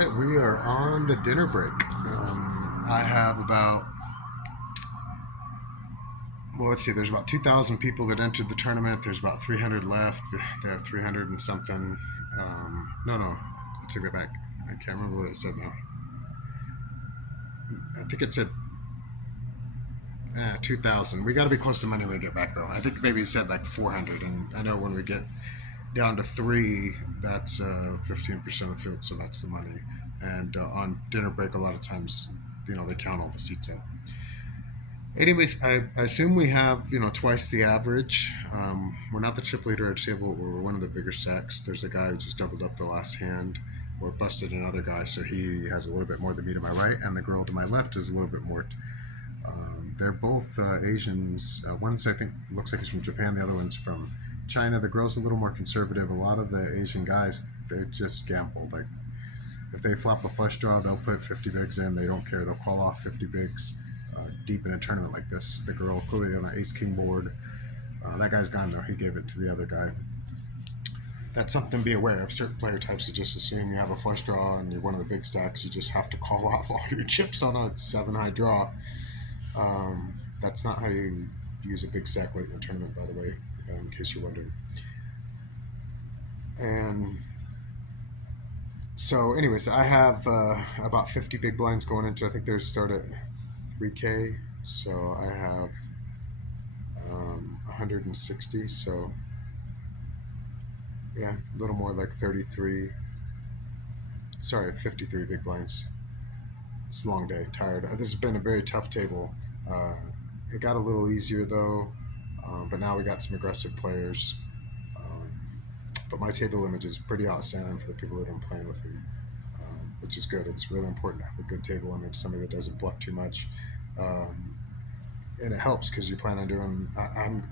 right, we are on the dinner break. I have about, well, let's see, there's about 2,000 people that entered the tournament. There's about 300 left. They have 300 and something. No, I take that back. I can't remember what it said now. I think it said 2,000. We got to be close to money when we get back, though. I think maybe it said like 400. And I know when we get down to three, that's 15% of the field, so that's the money. And on dinner break, a lot of times, they count all the seats out. Anyways, I assume we have twice the average. We're not the chip leader at the table. We're one of the bigger stacks. There's a guy who just doubled up the last hand, or busted another guy, so he has a little bit more than me to my right, and the girl to my left is a little bit more. They're both Asians. One's I think looks like he's from Japan. The other one's from China. The girl's a little more conservative. A lot of the Asian guys, they're just gamble. Like if they flop a flush draw, they'll put 50 bigs in. They don't care. They'll call off 50 bigs. Deep in a tournament like this, the girl clearly on an ace king board. That guy's gone though. He gave it to the other guy. That's something to be aware of. Certain player types that just assume you have a flush draw and you're one of the big stacks. You just have to call off all your chips on a 7-high draw. That's not how you use a big stack late in a tournament, by the way, in case you're wondering. And so, anyways, I have about 50 big blinds going into. I think they start at 3K, so I have 160. So, yeah, a little more like 33. Sorry, 53 big blinds. It's a long day, tired. This has been a very tough table. It got a little easier though, but now we got some aggressive players. But my table image is pretty outstanding for the people that are playing with me, which is good. It's really important to have a good table image, somebody that doesn't bluff too much. And it helps because you plan on doing.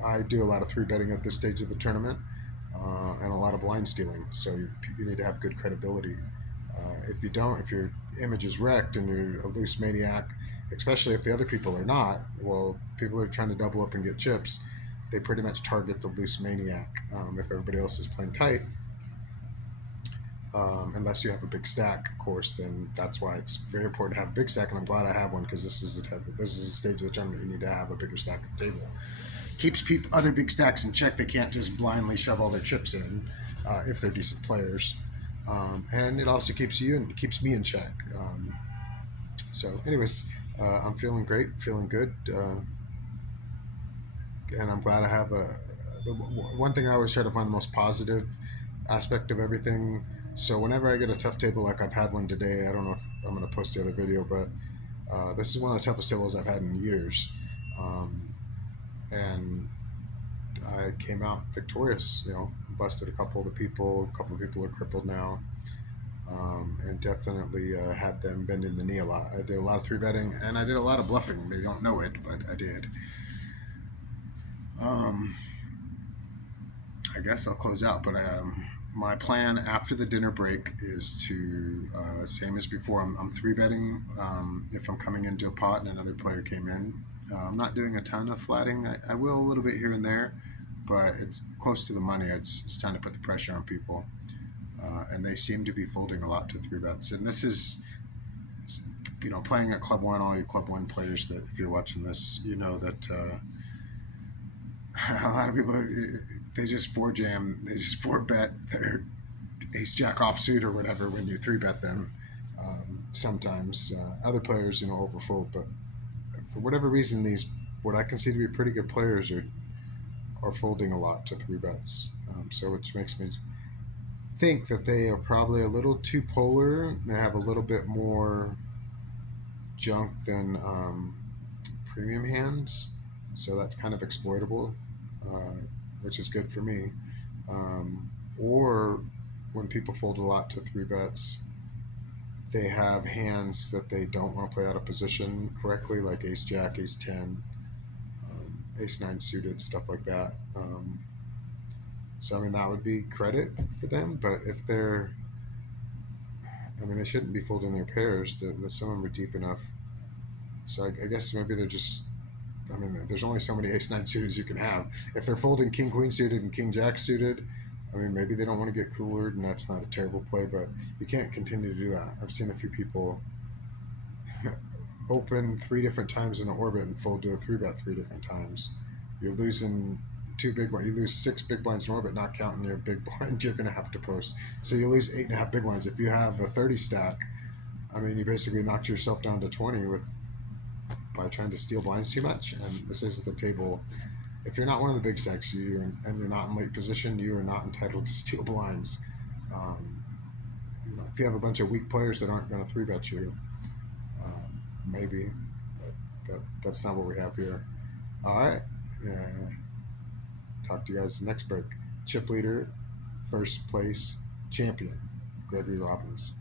I do a lot of three betting at this stage of the tournament, and a lot of blind stealing. So you need to have good credibility. If you don't, if your image is wrecked and you're a loose maniac, especially if the other people are not, well, people are trying to double up and get chips. They pretty much target the loose maniac. If everybody else is playing tight, unless you have a big stack, of course, then that's why it's very important to have a big stack. And I'm glad I have one because this is the stage of the tournament you need to have a bigger stack at the table. Keeps other big stacks in check. They can't just blindly shove all their chips in if they're decent players. And it also keeps you and keeps me in check. So, anyways, I'm feeling great, feeling good, and I'm glad I have the one thing I always try to find the most positive aspect of everything. So whenever I get a tough table like I've had one today, I don't know if I'm going to post the other video, but this is one of the toughest tables I've had in years, and I came out victorious. Busted a couple of the people. A couple of people are crippled now. And definitely had them bending the knee a lot. I did a lot of three betting and I did a lot of bluffing. They don't know it, but I did. I guess I'll close out, but my plan after the dinner break is to, same as before, I'm three betting. If I'm coming into a pot and another player came in, I'm not doing a ton of flatting. I will a little bit here and there, but it's close to the money. It's time to put the pressure on people. And they seem to be folding a lot to three bets. And this is, playing at Club One, all you Club One players that if you're watching this, you know that a lot of people, they just four jam, they just four bet their ace jack offsuit or whatever when you three bet them. Sometimes other players, overfold, but for whatever reason, these what I consider to be pretty good players are folding a lot to three bets. So which makes me think that they are probably a little too polar. They have a little bit more junk than premium hands, so that's kind of exploitable, which is good for me. Or when people fold a lot to three bets, they have hands that they don't want to play out of position correctly, like ace jack, ace 10, ace 9 suited, stuff like that. So, that would be credit for them. But if they're, they shouldn't be folding their pairs. Some of them are deep enough. So I guess maybe they're just, there's only so many ace 9 suited you can have. If they're folding king queen suited and king jack suited, I mean, maybe they don't want to get coolered, and that's not a terrible play, but you can't continue to do that. I've seen a few people open three different times in an orbit and fold to a three bet three different times. You're losing two big blinds. You lose six big blinds in orbit, not counting your big blind you're going to have to post. So you lose 8.5 big blinds. If you have a 30 stack, I mean, you basically knocked yourself down to 20 with by trying to steal blinds too much. And this isn't the table. If you're not one of the big stacks, and you're not in late position, you are not entitled to steal blinds. Um, if you have a bunch of weak players that aren't going to three bet you, maybe, but that's not what we have here. All right. Talk to you guys next break. Chip leader, first place champion, Gregory Robbins.